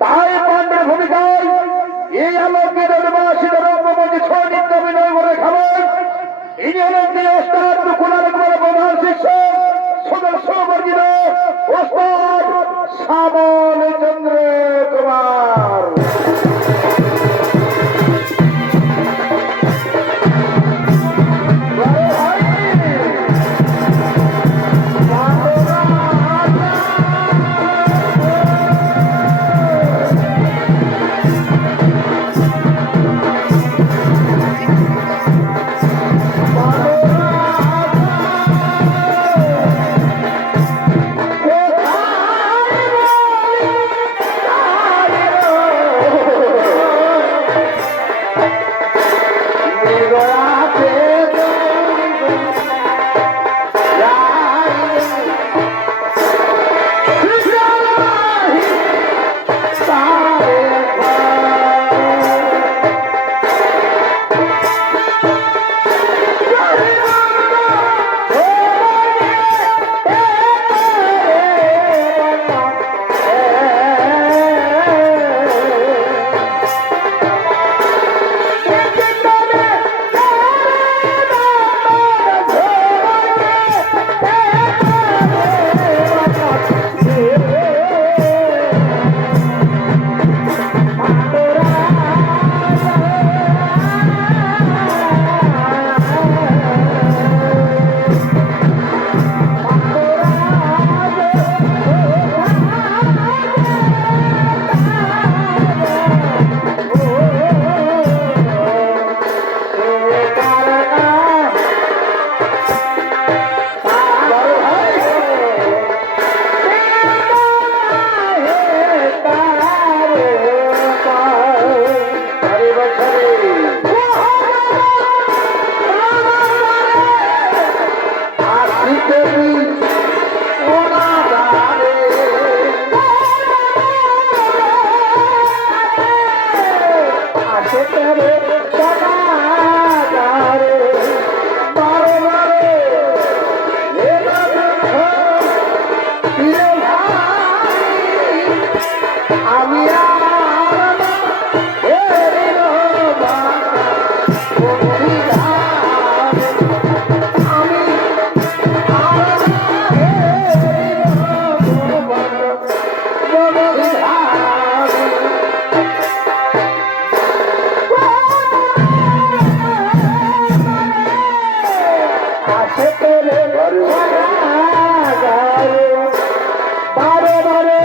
তাই পাণ্ডের ভূমিকায় এই আলোকিত নিবাসীদের অপমতি ছয় নৃত্য অভিনয় করে খাবেন। ইনি হলেন যে ওস্তাদ মুকুলার একবার প্রধান শিক্ষক সদস্য বর্গিত ওস্তাদ শ্যামল চন্দ্র কুমার। বারে বারে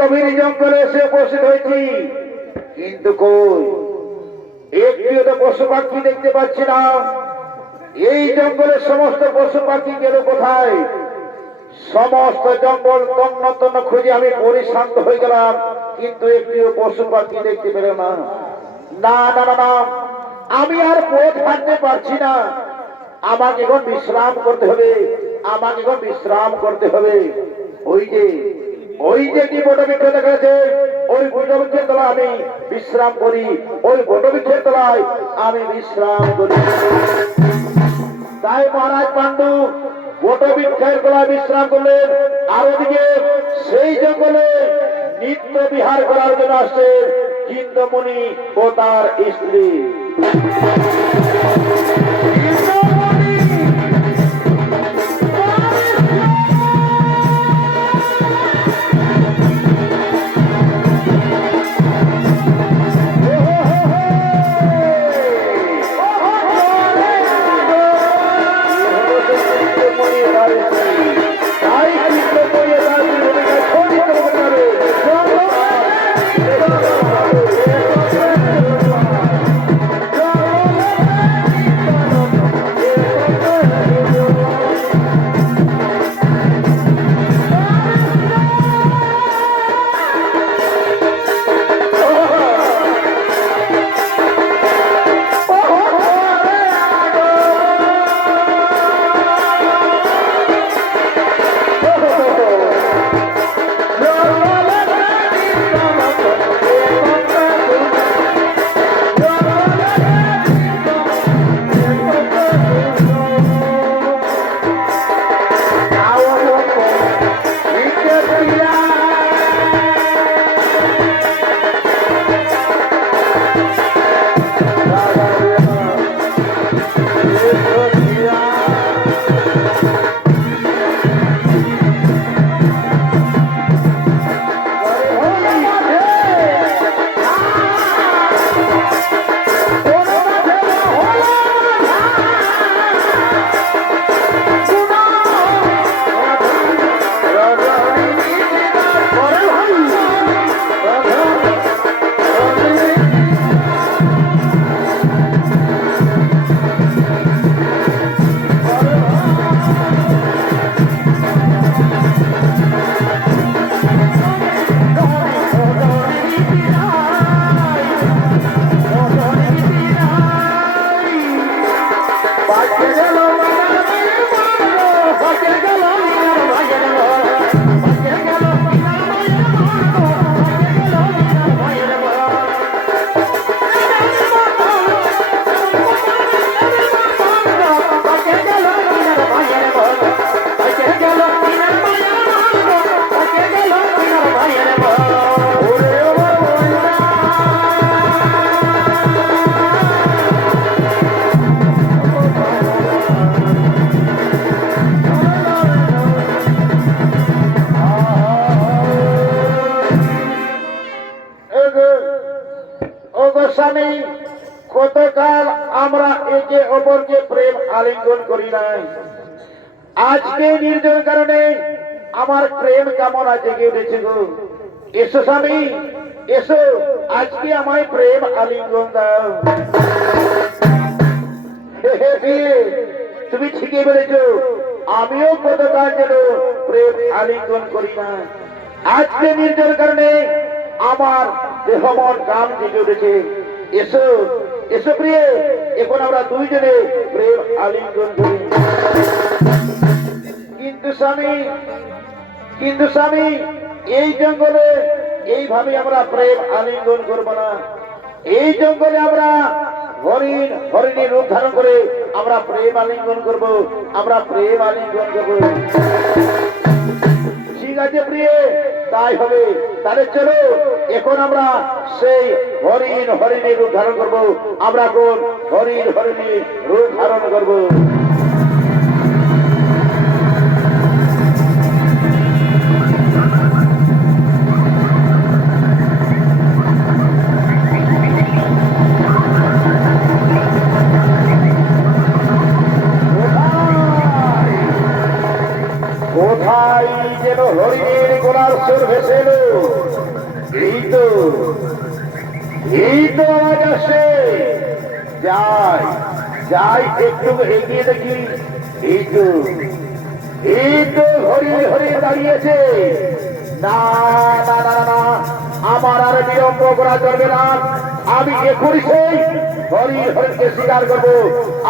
গভীর জঙ্গলে এসে উপস্থিত হয়েছি, কিন্তু কই একটিও তো পশু পাখি দেখতে পাচ্ছি না। এই জঙ্গলের সমস্ত পশু পাখি গেল কোথায়? সমস্ত জঙ্গল তন্ন তন্ন খুঁজে আমি পরিশ্রান্ত হয়ে গেলাম, কিন্তু একটিও পশু পাখি দেখতে পেল না। না না না না, আমি আর পথ হাঁটতে পারছি না। আমাকে এখন বিশ্রাম করতে হবে, আমাকে এখন বিশ্রাম করতে হবে। ওই যে কি বটবৃক্ষ দেখা গেছে, ওই বটবৃক্ষের তলায় আমি বিশ্রাম করি, ওই বটবৃক্ষের তলায় আমি বিশ্রাম করি। তাই মহারাজ পাণ্ডু বটবৃক্ষের তলায় বিশ্রাম করলেন, আর ওদিকে সেই জঙ্গলে নিত্য বিহার করার জন্য আসছে ইন্দ্রমণি ও তার স্ত্রী। আলিঙ্গন করি নাই। আজকে নির্জন কারণে আমার প্রেম কামনা জেগে উঠেছে গো। এসো স্বামী, এসো, আজকে আমায় প্রেম আলিঙ্গন দাও। তুমি ঠিকই বলেছ, আমিও কতকাল যেন প্রেম আলিঙ্গন করি না। আজকে নির্জন কারণে আমার দেহ মন কাম জেগে উঠেছে। এসো, এসো প্রিয়, এখন আমরা দুইজনে প্রেম আলিঙ্গন করি। কিন্তু স্বামী, এই জঙ্গলে এইভাবে আমরা প্রেম আলিঙ্গন করব না। এই জঙ্গলে আমরা হরিণী রূপ ধারণ করে আমরা প্রেম আলিঙ্গন করব, আমরা প্রেম আলিঙ্গন করব। ঠিক আছে প্রিয়, তাই হবে। তাহলে চলো এখন আমরা সেই হরিণী রূপ ধারণ করব। আমরা কোন হরিণী রূপ ধারণ করব। কোথায় যেন হরিণের গোলার সুর ভেসে এলো। এই তো আওয়াজ আসে। যাই একটু এগিয়ে দেখি। এই তো হরিণ দাঁড়িয়েছে। না না না না, আমার আর বিলম্ব করা চলবে না। আমি এখনই সেই হরিণকে শিকার করবো।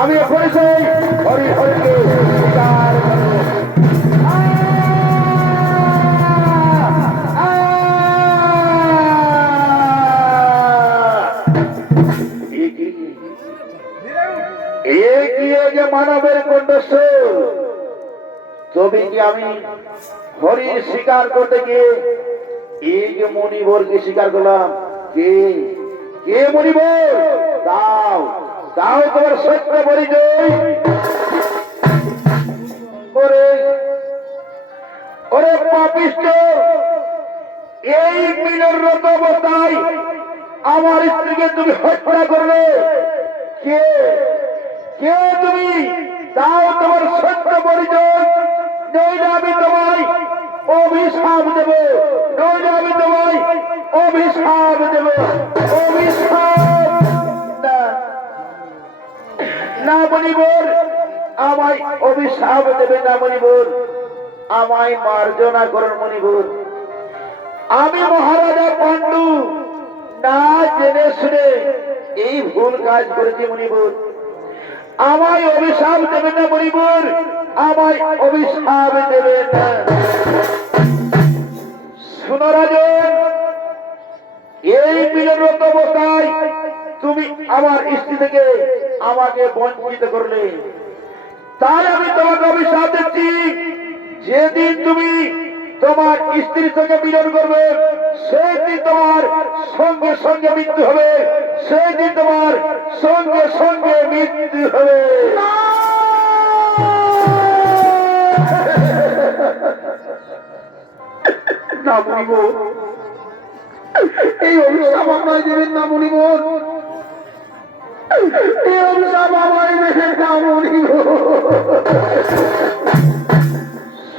আমি এখনই সেই হরিণকে শিকার করবো। মানবের কণ্ঠস্বর, তবে কি আমি হরিণ শিকার করতে গিয়ে এই যে মণিবরকে শিকার করলাম। কে মণিবর? দাও তোমার সত্য পরিচয়। ওরে পাপিষ্ঠ, এই মিলনরত অবস্থায় আমার স্ত্রীকে তুমি হত্যা করলে। কে তুমি? দাও তোমার সত্য পরিচয়, নইলে আমি তোমায় অভিশাপ দেব, নইলে আমি তোমায় অভিশাপ দেব। অভিশাপ না মণিবর, আমায় অভিশাপ দেবে না মণিবর, আমায় মার্জনা করুন মণিবর। আমি মহারাজা পাণ্ডু না জেনে শুনে এই ভুল কাজ করেছি মণিবর। আমায় অভিশাপ দেবে না মণিবর, আমায় অভিশাপ দেবে না। শুনো রাজন, এই মিলনরত অবস্থায় তুমি আমার স্ত্রী থেকে আমাকে বঞ্চিত করলে। তাই আমি তোমাকে অভিশাপ দিচ্ছি, যেদিন তুমি তোমার স্ত্রীর সঙ্গে মিলন করবে সেই দিন তোমার সঙ্গে সঙ্গে মৃত্যু হবে, সেই দিন তোমার সঙ্গে সঙ্গে মৃত্যু হবে। না মণিব, এই অভিশাপ আমায় দেবেন না মণিব, এই অভিশাপ আমায় দেবেন না মণিব।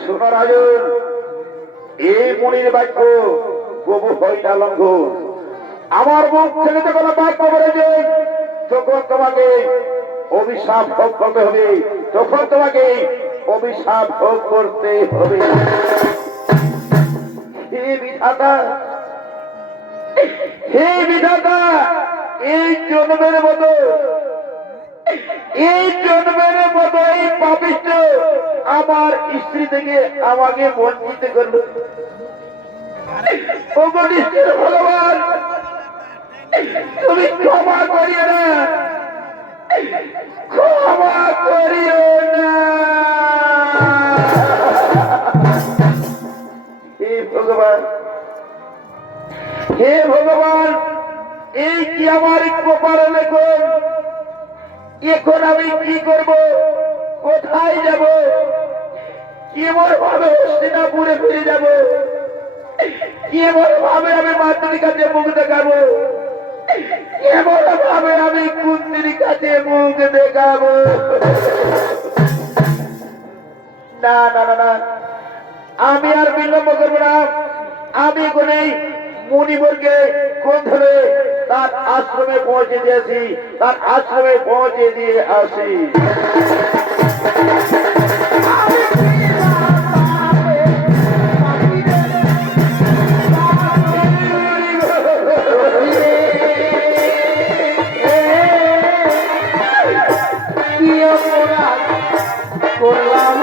শোনো রাজন, এই মনির বাক্য প্রভু হয় না লঙ্ঘন। আমার মুখ থেকে যখন বাক্য বলেছে তখন তোমাকে অভিশাপ ভোগ করতে হবে, তখন তোমাকে অভিশাপ ভোগ করতে হবে। হে বিধাতা, হে বিধাতা, এই জন্মের মতো এই পাপিষ্ঠ আমার স্ত্রী থেকে আমাকে বঞ্চিত করল। ভগবান, তুমি ক্ষমা করিও না, ক্ষমা করিও না। হে ভগবান, হে ভগবান, এই কি আমার কপালে লেখন। এখন আমি কি করব, কোথায় যাব, কেমন ভাবে হস্তিনাপুরে ফিরে যাব, কেমন ভাবে আমি মাতৃর কাছে মুখ দেখাবো। এমন ভাবে আমি কুন্তির কাছে মুখ দেখাবো? না না না না, আমি আর বিলম্ব করবো না। আমি কোনেই মুনিবরকে কোন ধরে তার আশ্রমে পৌঁছে দিয়েছি, তার আশ্রমে পৌঁছে দিয়ে আসি। করলাম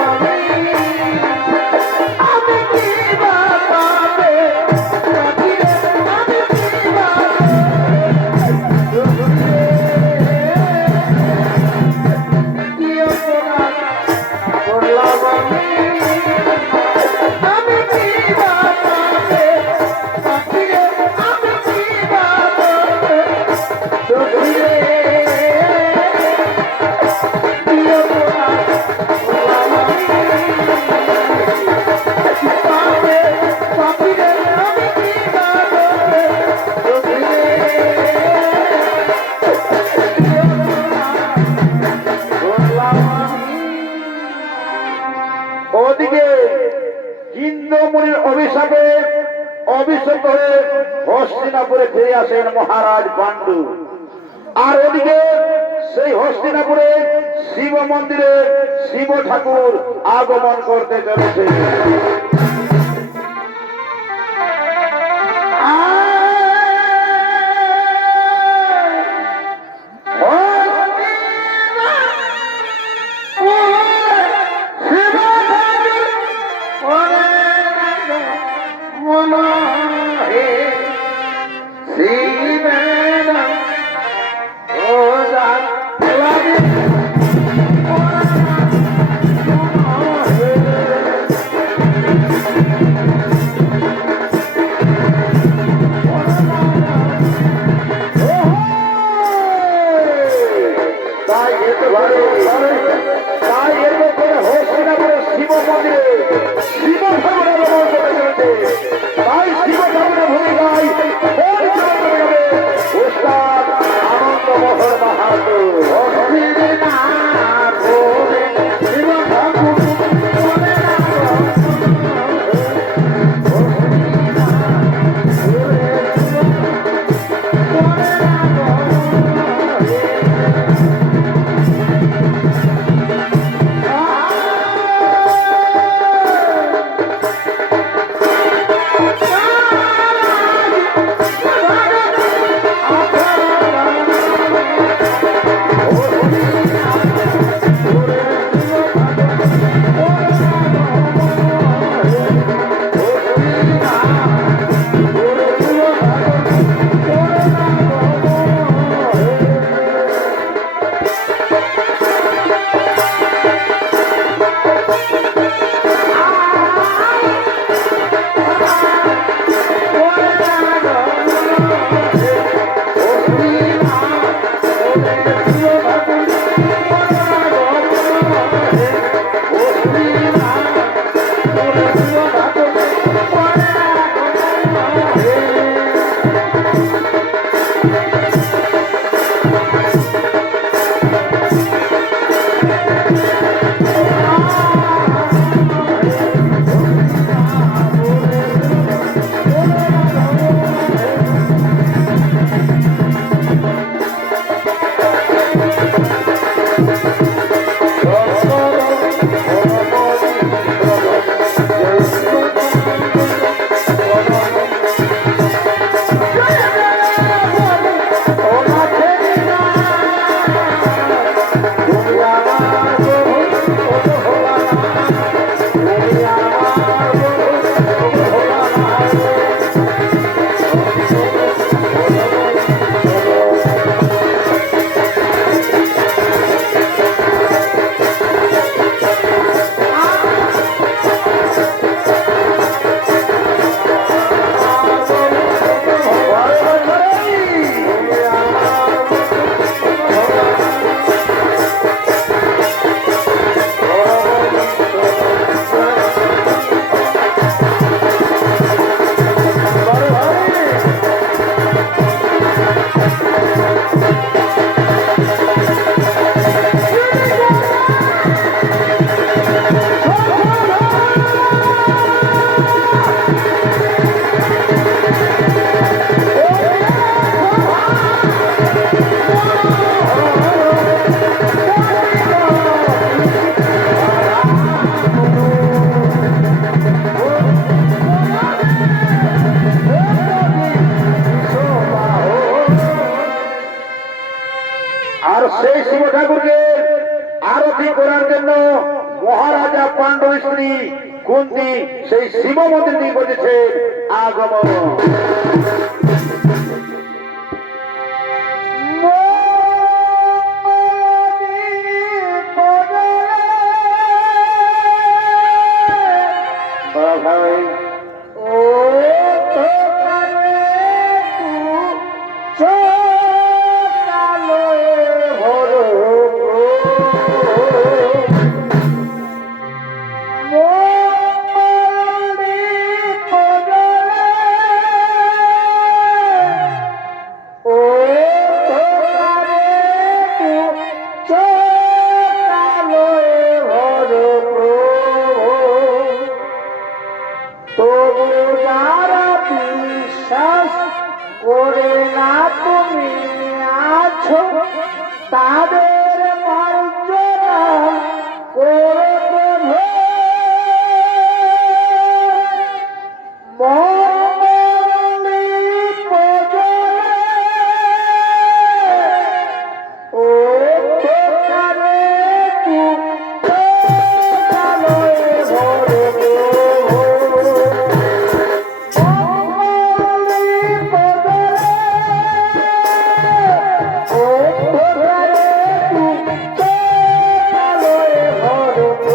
ওদিকে ইন্দ্রমণির অভিশাপে অভিশপ্ত হয়ে হস্তিনাপুরে ফিরে আসেন মহারাজ পাণ্ডু। আর ওদিকে সেই হস্তিনাপুরে শিব মন্দিরে শিব ঠাকুর আগমন করতে চলেছে। শিব মন্দিরে শিব ঠাকুরের তাই শিব ঠাকুরের ভূমিকায় উস্তাদ আনন্দমোহন মাহাতো। Yes. স্ত্রী কুন্তী সেই শিব মন্দির দিয়ে করেছে আগমন। করে না তুমি আছো তাদের মার্জনা করে প্রভু মঙ্গলি প্রজনে ও তোকারে তু কালয়ে ভরে Oh,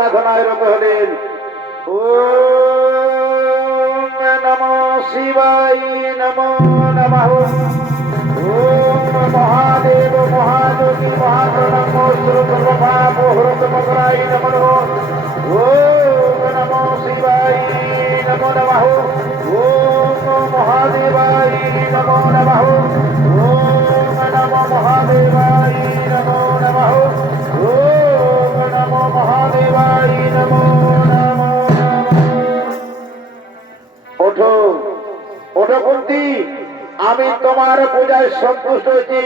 আরাধনায় রত হলেন। ওম নমঃ শিবায় নমো নমঃ। ওম মহাদেব মহাযোগী মহাপ্রণম সর্বপাপহরতমকরায় নমঃ। ওম নমঃ শিবায় নমো নমঃ। ওম মহাদেবায় নমো নমঃ। ওম নমঃ মহাদেবায় নমো নমঃ। ওম নমঃ মহাদেবায় নমো নমঃ। ওঠো ওঠো কুন্তি, আমি তোমার পূজায় সন্তুষ্ট হয়েছি।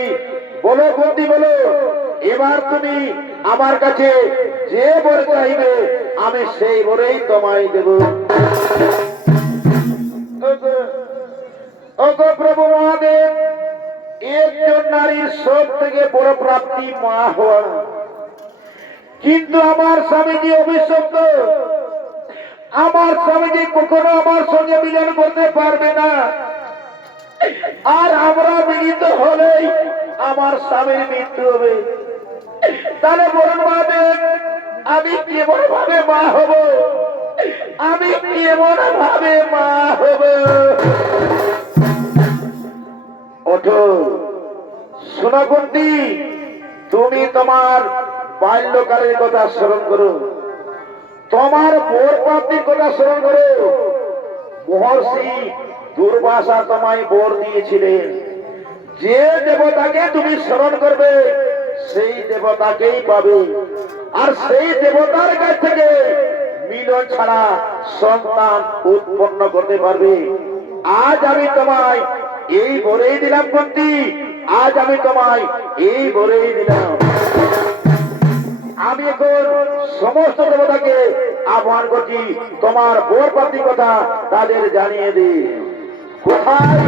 বলো কুন্তি বলো, এবার তুমি আমার কাছে যে বর চাইবে আমি সেই বরেই তোমায় দেব। ওগো প্রভু মহাদেব, একজন নারীর সব থেকে বড় প্রাপ্তি মা হওয়া, কিন্তু আমার স্বামীজি অভিশপ্ত। আমার স্বামীজি কখনো আমার সঙ্গে মিলন করতে পারবে না, আর আমরা মিলিত হলেই আমার স্বামীর মৃত্যু হবে। তাহলে বলুন মহাদেব, আমি কেমন ভাবে মা হব? আমি কেমন ভাবে মা হব? ওঠো শোনো কুন্তি, তুমি তোমার বাল্যকালের কথা স্মরণ করো, তোমার বর প্রাপ্তির কথা স্মরণ করো। মহর্ষি দুর্বাসা তোমায় বর দিয়েছিলেন, যে দেবতাকে তুমি স্মরণ করবে সেই দেবতাকেই পাবে, আর সেই দেবতার কাছ থেকে মিলন ছাড়া সন্তান উৎপন্ন করতে পারবে। আজ আমি তোমায় এই বরেই দিলাম কুন্তি, আজ আমি তোমায় এই বরেই দিলাম। আমি এখন সমস্ত দেবতাকে আহ্বান করছি, তোমার বর প্রাপ্তির কথা তাদের জানিয়ে দিই। কোথায়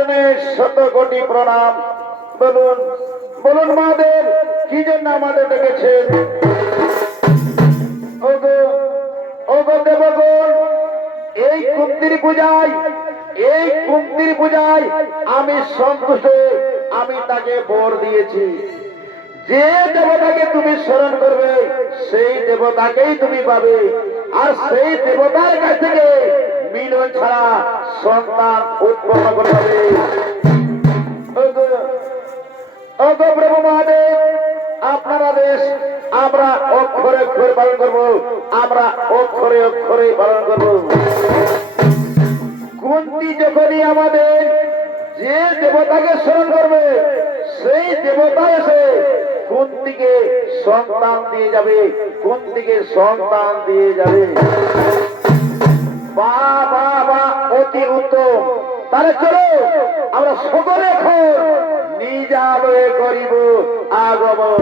চরণে শত কোটি প্রণাম। বলুন বলুন মহাদেব, কি জন্য আমাদের ডেকেছেন? ওগো ওগো দেবগণ, এই কুন্তির পূজায় আমি সন্তুষ্ট, আমি তাকে বর দিয়েছি। যে দেবতাকে তুমি স্মরণ করবে সেই দেবতাকেই তুমি পাবে, আর সেই দেবতার কাছ থেকে মিলন ছাড়া সন্তান উৎপন্ন করতে হবে। ওগো প্রভু মহাদেব, আপনার আদেশ আমরা অক্ষরে অক্ষরে পালন করবো, আমরা অক্ষরে অক্ষরে পালন করবো। কুন্তি যখনই আমাদের যে দেবতাকে স্মরণ করবে সেই দেবতা এসে কুন্তিকে সন্তান দিয়ে যাবে, কুন্তিকে সন্তান দিয়ে যাবে। বাহ বাহ বাহ, অতি উত্তম। তাহলে চলো আমরা সকলে এখন নিজালয়ে করিব আগমন।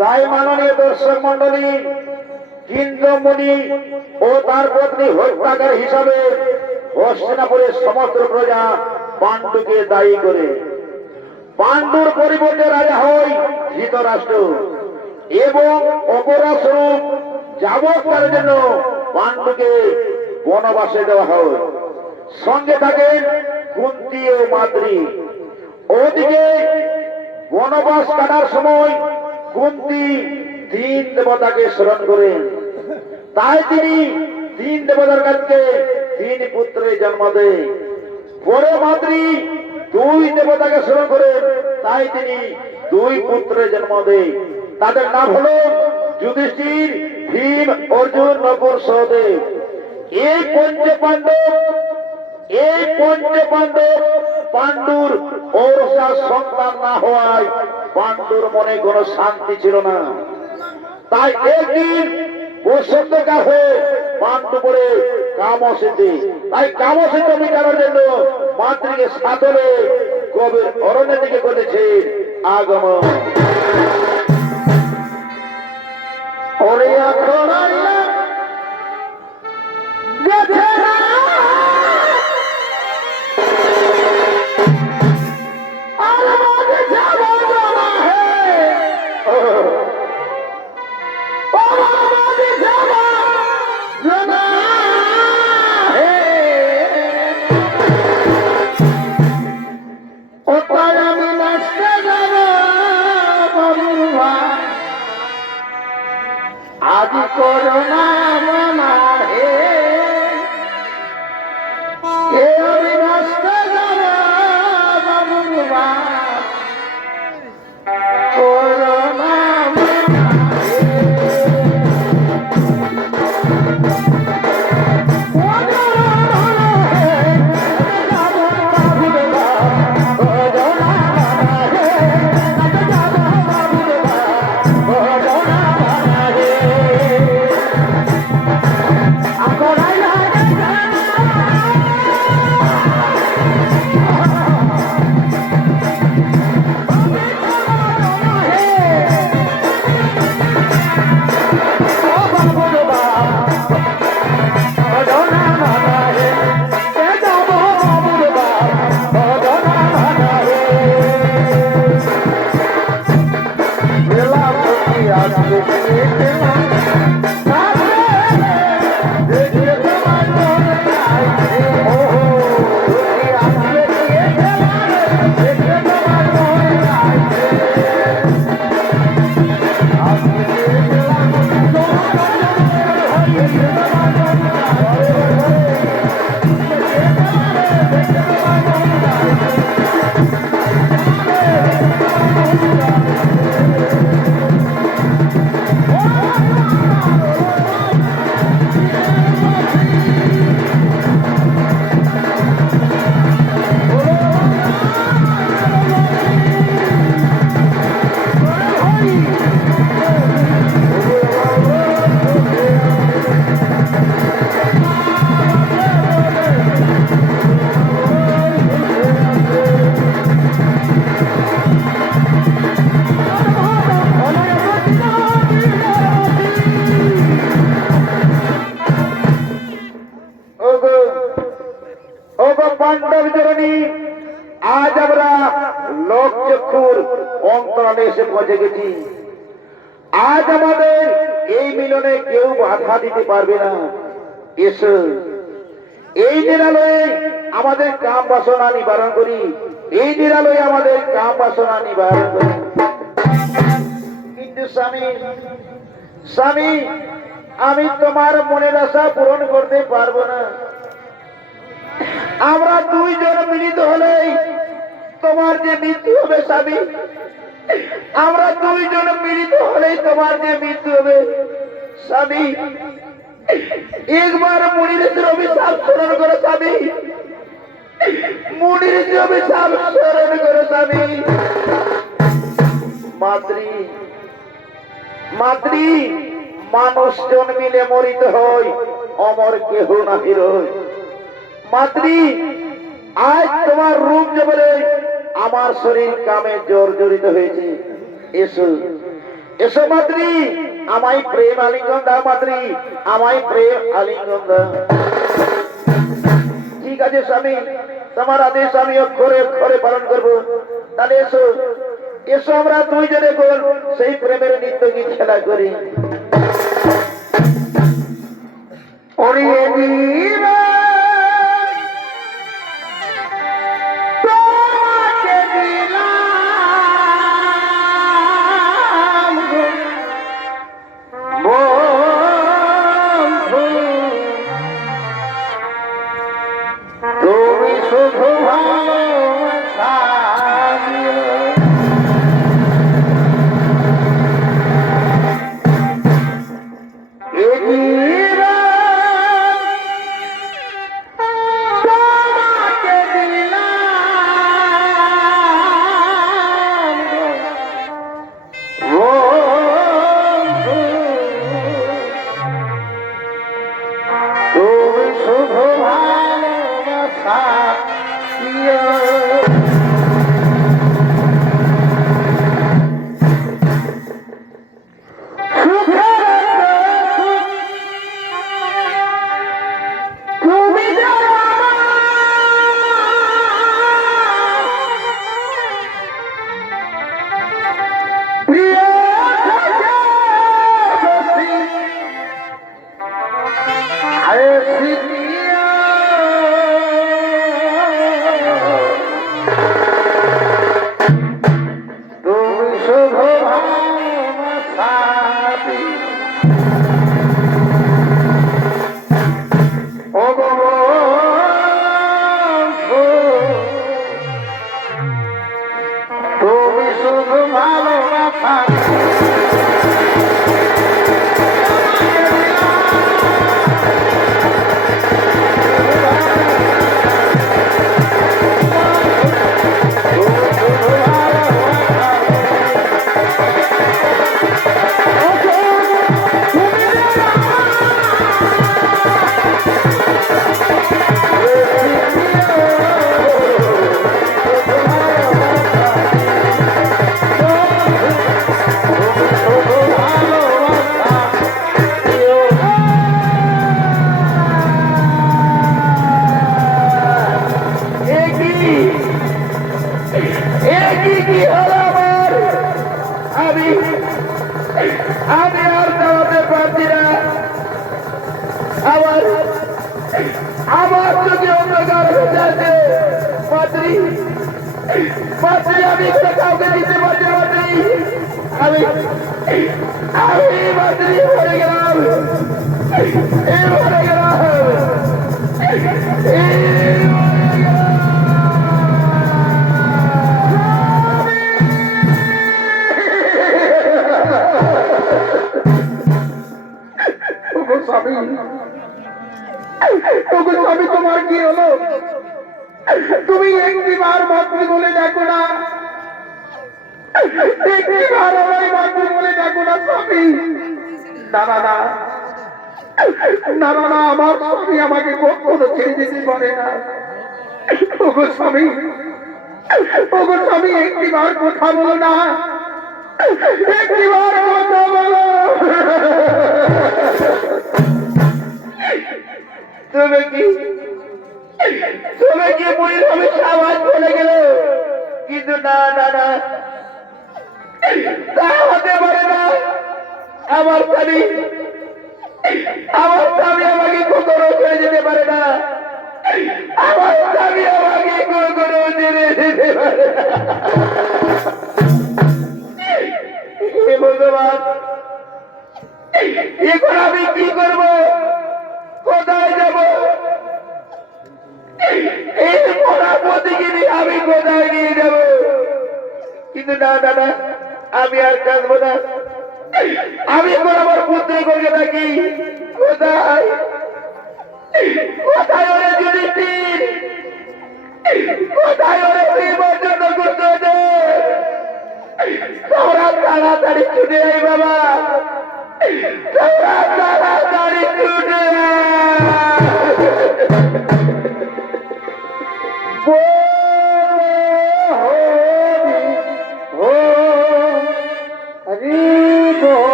তাই মাননীয় দর্শক মন্ডলী, ইন্দ্রমণি ও তার পত্নী হত্যাকার হিসাবে হস্তিনাপুরের সমস্ত প্রজা পাণ্ডুকে দায়ী করে পাণ্ডুর পরিবর্তে রাজা হয় ধৃতরাষ্ট্র, এবং অপরাধ স্বরূপ যাবৎকালের জন্য পাণ্ডুকে বনবাসে দেওয়া হয়। সঙ্গে থাকেন কুন্তী ও মাদ্রী। ওদিকে বনবাস কাটার সময় কুন্তী 3 দেবতাকে স্মরণ করেন। তাই তিনি 3 দেবতার কাছে 3 পুত্রের জন্ম দেন। পরে মাদ্রী 2 দেবতাকে স্মরণ করেন, তাই তিনি 2 পুত্রের জন্ম দেন। তাদের নাম হল যুধিষ্ঠির, ভীম, অর্জুন, নকুল, সহদেব। এই পঞ্চ পাণ্ডব পাণ্ডুর ঔরসা সন্তান না হওয়ায় পাণ্ডুর মনে কোনো শান্তি ছিল না। তাই একদিন বসন্তকাল হয়ে পাণ্ডু পরে কামসিদ্ধি, তাই কামসিদ্ধি মিটানোর জন্য মাতৃকে সাথে গভীর অরণ্যের দিকে করেছে আগমন। ওরে আখড়াইয়া গেছেরা আজি করোনা মানা হে আমি রাস্তা যারা বাবুরা করোনা আজ আমরা লোক চক্ষুর অন্তরালে এসে পৌঁছে গেছি। আজ আমাদের এই মিলনে কেউ বাধা দিতে পারবে না। এসো এই নিরালয়ে আমাদের কাম বাসনা নিবারণ করি, এই নিরালয়ে আমাদের কাম বাসনা নিবারণ করি। কিন্তু স্বামী, স্বামী, আমি তোমার মনের আশা পূরণ করতে পারবো না। আমরা দুইজন মিলিত হলেই তোমার যে মৃত্যু হবে স্বামী, আমরা দুইজন মিলিত হলেই তোমার যে মৃত্যু হবে স্বামী। একবার মুনিরের অভিশাপ স্মরণ করো স্বামী, মুনিরের অভিশাপ স্মরণ করো স্বামী। মাতৃ, মাতৃ, মানুষ জন্মিলে মরিতে হয়, অমর কেহ নাহি রয়। মাতৃ, আজ তোমার রূপ জবরে আমার শরীর কামে জর্জরিত হয়েছে। এসো, এসো মাতৃ, আমায় প্রেম আলিঙ্গন দাও মাতৃ, আমায় প্রেম আলিঙ্গন দাও। ঠিক আছে স্বামী, তোমার আদেশ আমি অক্ষরে অক্ষরে পালন করবো। তাহলে এসো, এসো আমরা দুইজনে গোল সেই প্রেমের নৃত্য গীত খেলা করি। ওরে দিবা তোমাকে দিলাম গো বন্ধু, তুমি শুধু ভালোবাসা দিও। এ দিবা তোমাকে দিলাম গো বন্ধু, তুমি শুধু ভালোবাসা দিও। তুমি প্রিয় তুমি শুধু ভালোবাসা দিও। ও গো বন্ধু, তুমি শুধু ভালোবাসা কি হলো আমার? আমি আমি আর দাঁড়াতে পারছি না। আমার আমার চোখে অন্ধকার হয়ে যাচ্ছে মাতৃ, মাতৃ, আমি কাউকে দিতে পারছি না মাতৃ। আমি আমি মাতৃ মরে গেলাম, মরে গেলাম, স্বামী। তোমার কি হলো? তুমি একটিবার মাতৃ বলে ডাকো না, একটিবার আমায় মাতৃ বলে ডাকো না স্বামী। না না না না না না, আমার স্বামী আমাকে কখনো ছেড়ে যেতে পারে না। ওগো স্বামী, ওগো স্বামী, একটিবার কথা বলো না, একটিবার কথা বলো। তুমি কি সবাইকে বুড়ির হবে আওয়াজ বলে গেল, কিন্তু না না না, তা হতে পারে না। আমার স্বামী আমাকে কখনো ছেড়ে যেতে পারে না। আমার স্বামী আমাকে কখনো ছেড়ে যেতে পারে না। হে ভগবান, এখন আমি কি করব, কোথায় যাব? এই মরা পতিকে নিয়ে আমি কোথায় নিয়ে যাব? কিন্তু না দাদা, আমি আর কাঁদবো না। আমি এখন আমার পুত্রে করতে থাকি। কোথায় কোথায় ওরে যুধিষ্ঠির, কোথায় ওরে নির্বাচন করতে দে? তোমরা তাড়াতাড়ি ছুটে আয় বাবা, তোমরা তাড়াতাড়ি ছুটে বলো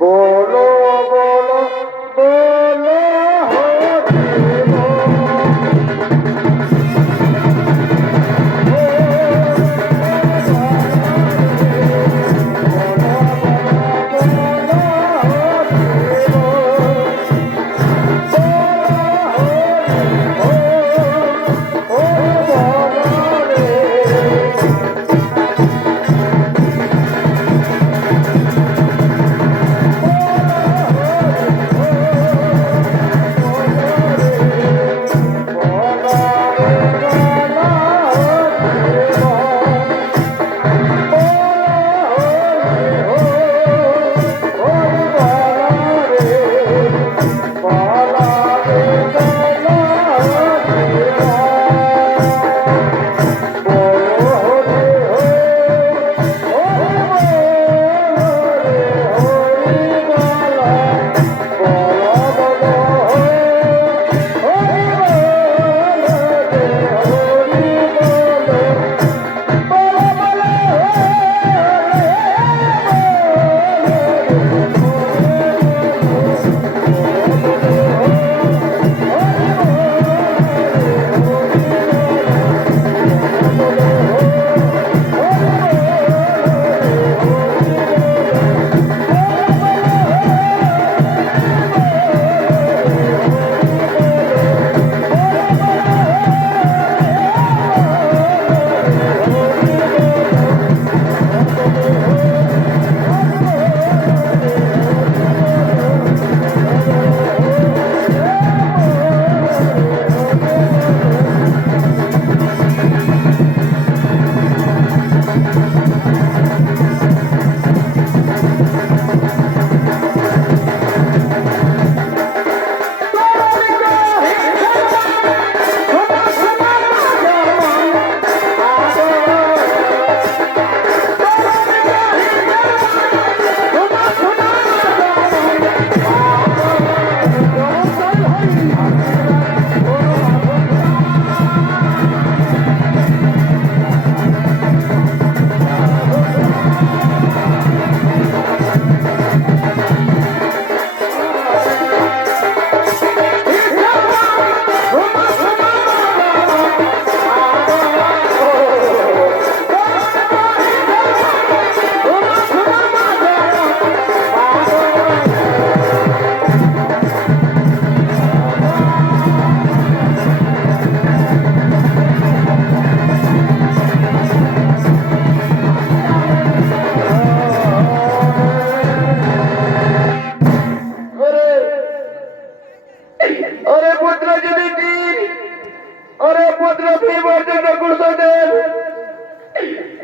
বলো বলো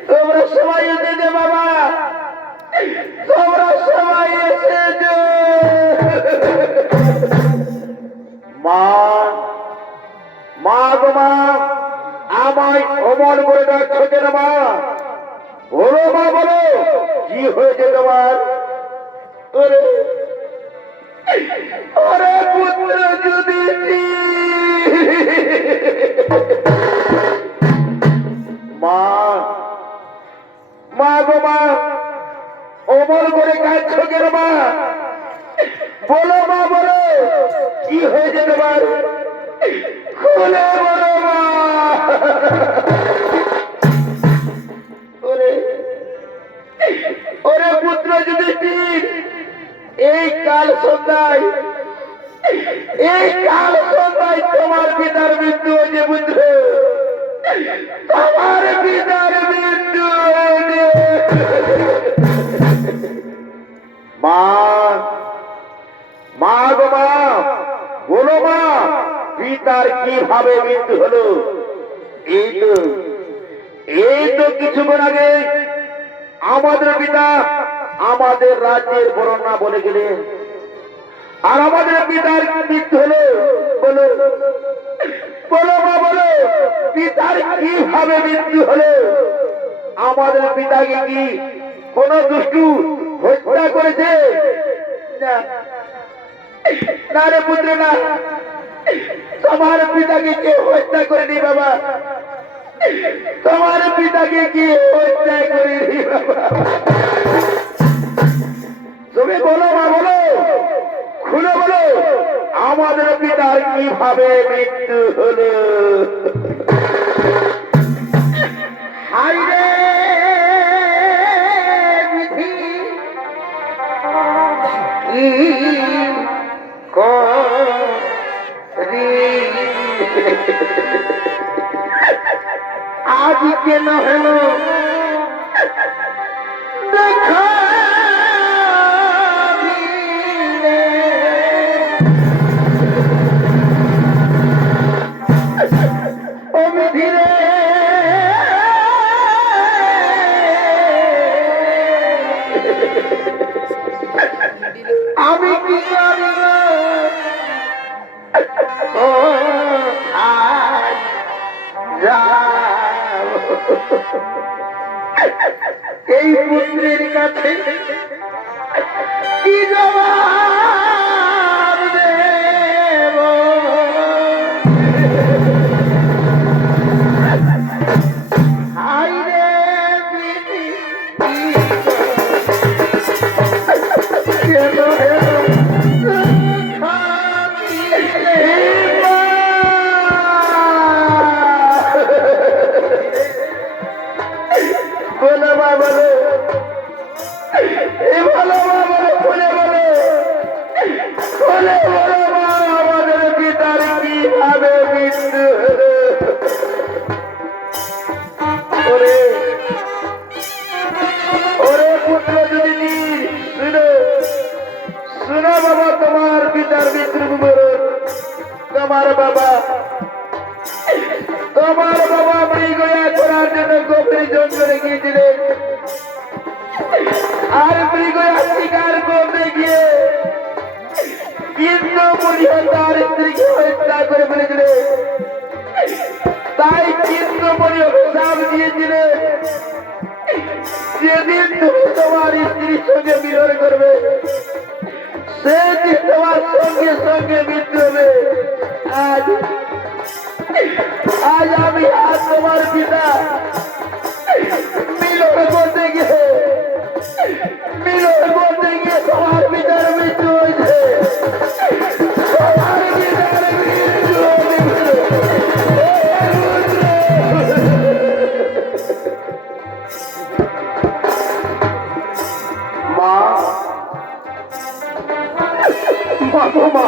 তোমরা সবাই এসেছে বাবা, তোমরা সবাই এসেছে। মা, মা গো মা, আমায় অমর করে ডাকছো কেন মা? বলো মা বলো, কি হয়েছে তোমার? ওরে ওরে পুত্র যদি মা, মা গো মা, অমর করে কাঁদছো কেন মা? বলো মা বলো, কি হয়েছে তোমার? খুলে বলো মা। ওরে ওরে পুত্র যুধিষ্ঠির, এই কাল সন্ধ্যায় তোমার পিতার মৃত্যু হয়েছে পুত্র, তোমার পিতার মৃত্যু হয়েছে। মা মা গো মা, বলো মা, পিতার কিভাবে মৃত্যু হলো? এই তো কিছুক্ষণ আগে আমাদের পিতা আমাদের রাজ্যের বর্ণনা বলে গেলেন, আর আমাদের পিতার মৃত্যু হলো। বলো বলো মা বলো, পিতার কিভাবে মৃত্যু হলো? আমাদের পিতাকে কি কোন দুষ্টু হত্যা করেছে? না রে পুত্র না, তোমার পিতাকে কে হত্যা করেনি বাবা, তোমার পিতাকে কি হত্যা করেনি বাবা। তুমি বলো মা বলো, খুলে বলো, আমাদের পিতার কিভাবে মৃত্যু হলো? হায়রে বিধি, কি করি আজ কেন হলো দেখা আমি কি জানি এই পুত্রের কাছে কি জবাব দেব? হায়রে বিধি, কেন বলো মা বলো, বলো মা বলো, খুলে বলো, খুলে বলো মা, আমাদের পিতার কিভাবে মৃত্যু হলো? ওরে ওরে পুত্র যুধিষ্ঠির, শুনো শুনো বাবা, তোমার পিতার মৃত্যুর বিবরণ। তোমার বাবা মৃগয়া করার জন্য গভীর জঙ্গলে গিয়েছিলেন, আর মৃগয়া শিকার করতে গিয়ে ইন্দ্রমণি তার স্ত্রীকে হত্যা করে ফেলেছিলেন। তাই ইন্দ্রমণি অভিশাপ দিয়েছিলেন, যেদিন তুমি তোমার স্ত্রীর সঙ্গে মিলন করবে, সেদিন তোমার সঙ্গে সঙ্গে মৃত্যু হবে। আজ আমি আর তোমার পিতা মিলন করতে গিয়ে তোমার পিতার মৃত্যু হয়েছে। তোমার পিতার মৃত্যু হয়েছে। মা মা,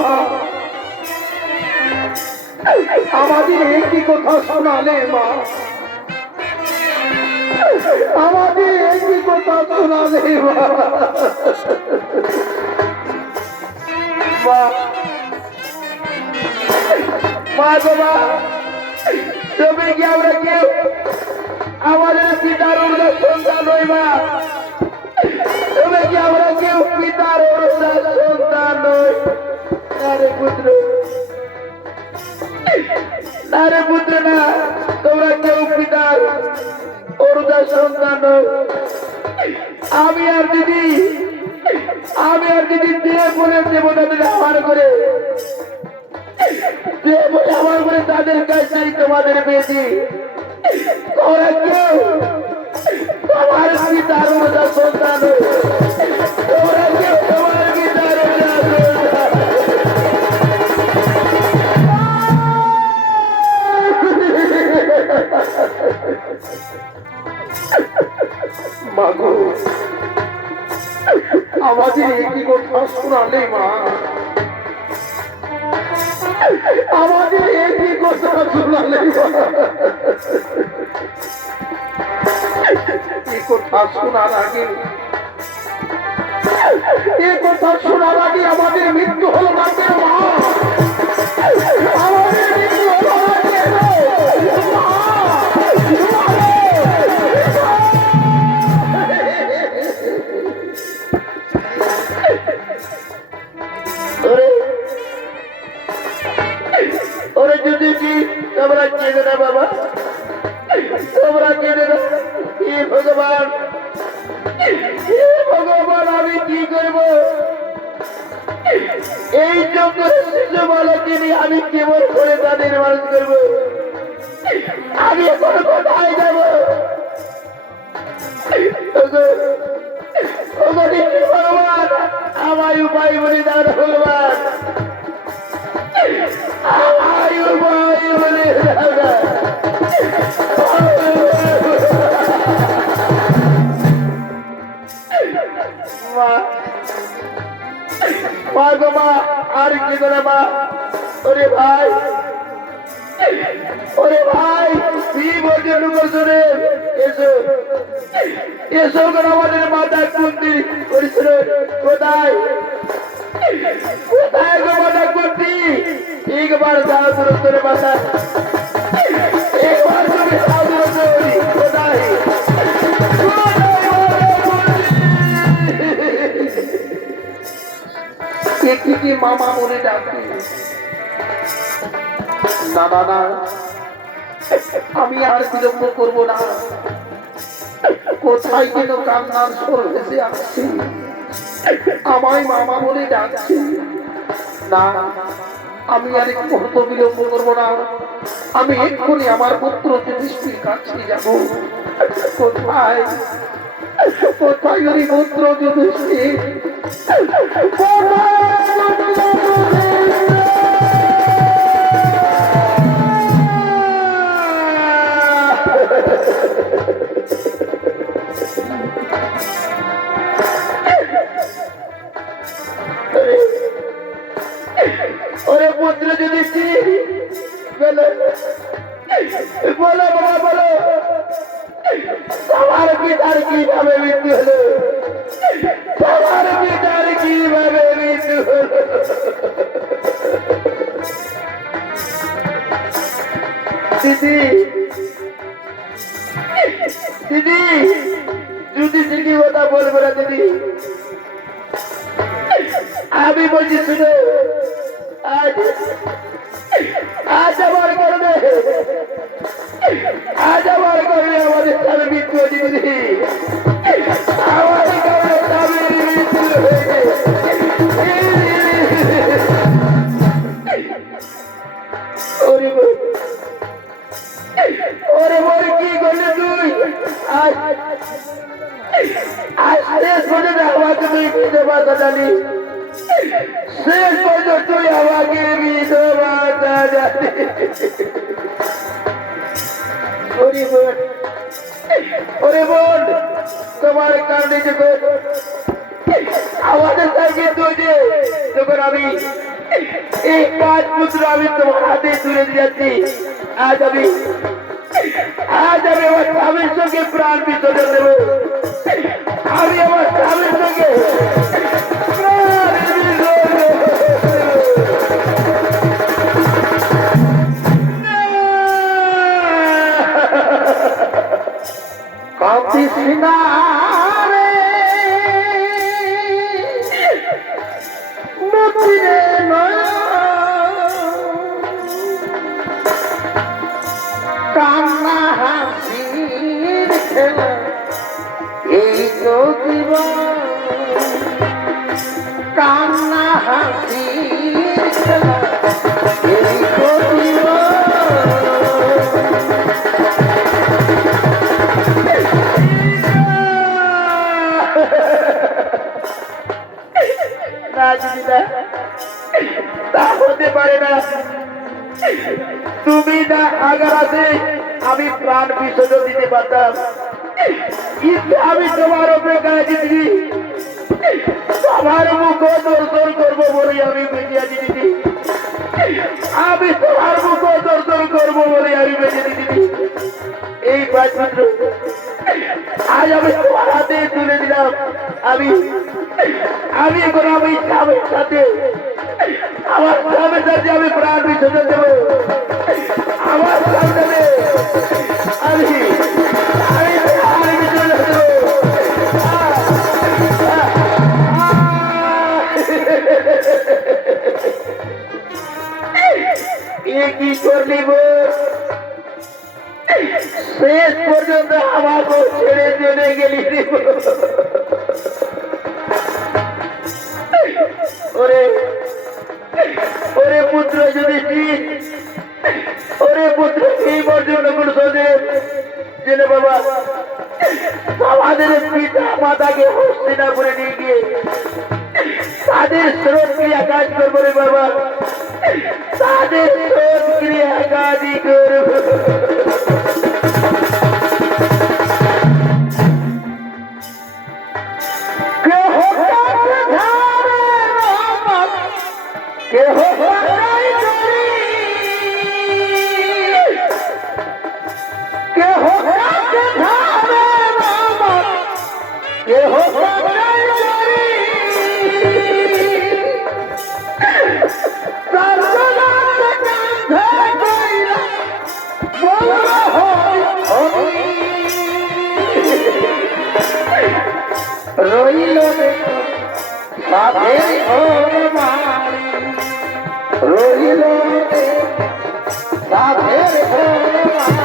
আমাদের একই কথা শোনালে মা, আমাদের একই কথা শোনালে মা। মা বাবা, তুমি কি আমরা কেউ আমাদের পিতার অনুদান সন্তান নই মা? তুমি কি আমরা কেউ পিতার অনুদান সন্তান নই? আরে পুত্র, না রে পুত্র না, তোমরা কেউ পিতার অনুদান সন্তান নই। আমি আর দিদি যে বলে দেবতাদের আমার করে তাদের কাছে তোমাদের পেয়েছি। তোমরা কেউ তোমার পিতার অনুদান সন্তান নই। তোমরা কেউ তোমার পিতার অনুদান সন্তান মাগো আমাদের একই কথা শোনালে মা, আমাদের একই কথা শোনালে মা, এই কথা শোনার আগে, এই কথা শোনার আগে আমাদের মৃত্যু হলো না কেন মা? আমাদের মৃত্যু হলো না কেন মা? ওরে যদি তোমরা কেঁদে না বাবা, তোমরা কেঁদে না। হে ভগবান, হে ভগবান, আমি কি করব? এই জঙ্গলের শিশু বালককে নিয়ে আমি কেমন করে তাদের মানুষ করবো? আমি এখন কোথায় যাব? ভগবান আমায় উপায় বলে দাও ভগবান, আমায় উপায় বলে দাও। মা গো মা, আর কি করে মা? ওরে ভাই, ওরে ভাই, কি বলছে লোকজনে? এসো এসো করে আমাদের মাথায় কুন্দি করেছিল। কোথায় কোথায় গো মাথা কুন্দি? একবার যাও দূরে মাথা, একবার তুমি যাও দূরে। কোথায় কি মামা বলে ডাকি? না না না, আমি আর বিলম্ব করব না। কোথায় যেন কান্নার স্বর ভেসে আসছে, আমায় মামা বলে ডাকছে। না, আমি আর এক মুহূর্ত বিলম্ব করব না। আমি এক্ষুনি আমার পুত্র যুধিষ্ঠির কাছে যাব। কোথায় কোথায় ওই পুত্র যুধিষ্ঠির? ওরে পুত্র যুধিষ্ঠির, বলো বলো বাবা, বলো তোমার পিতার কিভাবে মৃত্যু হলো? তোমার পিতার কিভাবে মৃত্যু হলো? দিদি, দিদি, যুধিষ্ঠির কি কথা বলবো না দিদি? আমি বলছি শুনে, আজ আজ আমার কারণে, আজ আমার কারণে আমাদের স্বামী মৃত্যু হয়েছে দিদি। আমাদের কারণে স্বামীর মৃত্যু হয়েছে। ওরে বল, কি করলে তুই? আজ আজ শেষ পর্যন্ত আমাকে তুই বিধবা জানি, শেষ পর্যন্ত তুই আমাকে বিধবা জানি। ওরে বোন, তোমার কারণে যখন আমাদের সাইকে তুই যখন আমি এই 5 পুত্র আমি তোমার হাতে তুলে দিয়েছি, আজ আমি আমার স্বামীর সঙ্গে প্রাণ বিসর্জন দেব। আমি আমার স্বামীর সঙ্গে প্রাণ বিসর্জন দেব। কাঁদিস না রে মতিরে কান্না হাসির খেলা, এই তো জীবন। কান্না হাসির খেলা, এই তো জীবন। না দিদিদা, তা হতে পারে না। তুমি না আগার আছে আমি প্রাণ বিসর্জন দিতে পারতাম, কিন্তু আমি তোমার অপেক্ষায় দিদি, তোমার মুখ দর্শন করবো বলে আমি বেঁচে আছি দিদি। আমি তোমার মুখ দর্শন করবো বলে আমি বেঁচে দিদি। এই পাঁচপুত্র আজ আমি তোমার হাতে তুলে দিলাম। আমি আমি এখন আমি স্বামীর সাথে আমার স্বামীর সাথে আমি প্রাণ বিসর্জন দেবো। আমার সামনে আমি আমি প্রাণ বিসর্জন দেবো। কি করলি শেষ পর্যন্ত আমাকে ছেড়ে চলে গেলি। ওরে ওরে পুত্র যদি ওরে পুত্র এই বর্জন জেনে বাবা আমাদের পিতা মাতাকে হস্তিনাপুরে নিয়ে গিয়ে তাদের স্রোত ক্রিয়া কাজ করবো রে বাবা, তাদের স্রোত ক্রিয়া কাজই করবো। রইল সাধের ঘর বাড়ি, রইল সাধের ঘর বাড়ি।